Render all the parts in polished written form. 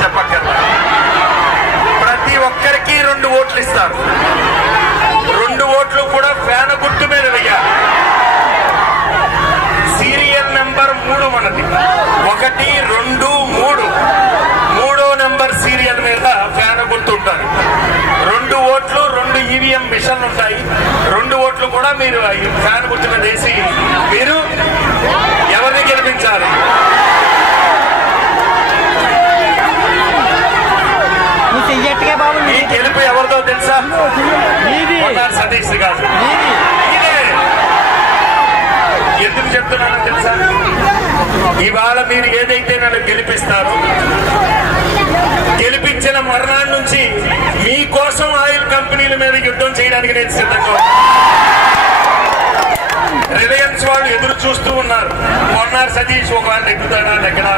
చెప్పక్కర్లా. ప్రతి ఒక్కరికి 2 ఓట్లు ఇస్తారు. 2 ఓట్లు కూడా ఫ్యాన్ గుర్తు మీద వెయ్యాలి. సీరియల్ నెంబర్ 3 మనది. 1, 2, 3. 3వ నెంబర్ సీరియల్ మీద ఫ్యాన్ గుర్తు ఉంటారు. 2 ఓట్లు 2 ఈవీఎం మిషన్లు ఉంటాయి. 2 ఓట్లు కూడా మీరు ఫ్యాన్ గుర్తు మీద వేసి మీరు ఎవరిని గెలిపించాలి? ఈ గెలుపు ఎవరిదో తెలుసా? సతీష్ కాదు. ఎందుకు చెప్తున్నానో తెలుసా? ఇవాళ మీరు ఏదైతే నన్ను గెలిపిస్తారో, గెలిపించిన మర్నాడు నుంచి మీకోసం ఆయిల్ కంపెనీల మీద యుద్ధం చేయడానికి నేను సిద్ధంగా ఉన్నాను. రిలయన్స్ వాళ్ళు ఎదురు చూస్తూ ఉన్నారు. పొన్నార్ సతీష్ ఒకవేళ నెగ్గుతాడా నెగ్గడా.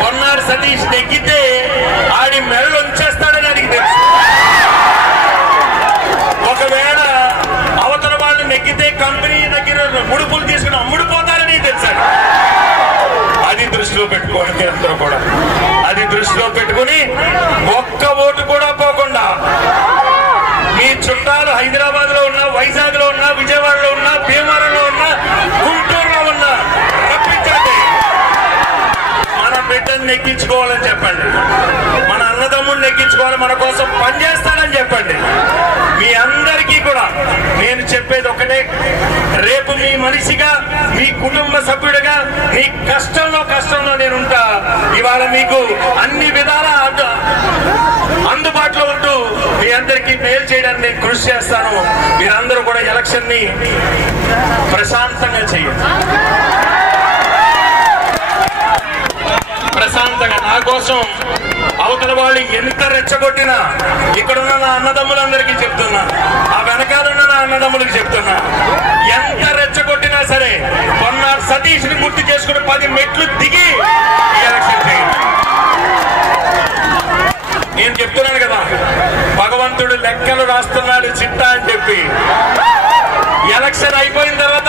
పొన్నార్ సతీష్ నెగ్గితే ఆడి మెడలు ఉంచేస్తాడని ఆయనకి తెలుసు. ఒకవేళ అవతల వాళ్ళు నెగ్గితే కంపెనీ దగ్గర ముడుపులు తీసుకుని అమ్ముడుపోతారని తెలుసాడు. అది దృష్టిలో పెట్టుకోండి మీరందరూ కూడా. అది దృష్టిలో పెట్టుకుని ఒక్క ఓటు కూడా పోకుండా మీ చుట్టాలు హైదరాబాద్ లో ఉన్నా, వైజాగ్ లో ఉన్నా, విజయవాడలో ఉన్నా, భీమవరంలో ఉన్నా, గుంటూరులో ఉన్నా రప్పించండి. మన బిడ్డను నెగ్గించుకోవాలని చెప్పండి. మన అన్నదమ్ముడిని నెగ్గించుకోవాలి, మన కోసం పనిచేస్తాడని చెప్పండి. మీ అందరికీ కూడా నేను చెప్పేది ఒకటే, రేపు మీ మనిషిగా, మీ కుటుంబ సభ్యుడిగా, మీ కష్టంలో నేను ఉంటా. ఇవాళ మీకు అన్ని విధాల అందుబాటులో ఉంటూ మీ అందరికీ మేలు చేయడానికి నేను కృషి చేస్తాను. మీరందరూ కూడా ఎలక్షన్ ని ప్రశాంతంగా చేయండి. ప్రశాంతంగా నా కోసం అవతల వాళ్ళు ఎంత రెచ్చగొట్టినా ఇక్కడున్న నా అన్నదమ్ములందరికీ చెప్తున్నా, ఆ వెనకాలన్న నా అన్నదమ్ములకి చెప్తున్నా, ఎంత రెచ్చగొట్టినా సరే పొన్నార్ సతీష్ ని గుర్తు చేసుకుని 10 మెట్లు దిగి ఎలక్షన్ చేయండి. నేను చెప్తున్నాను కదా, భగవంతుడు లెక్కలు రాస్తున్నాడు చిట్టా అని చెప్పి. ఎలక్షన్ అయిపోయిన తర్వాత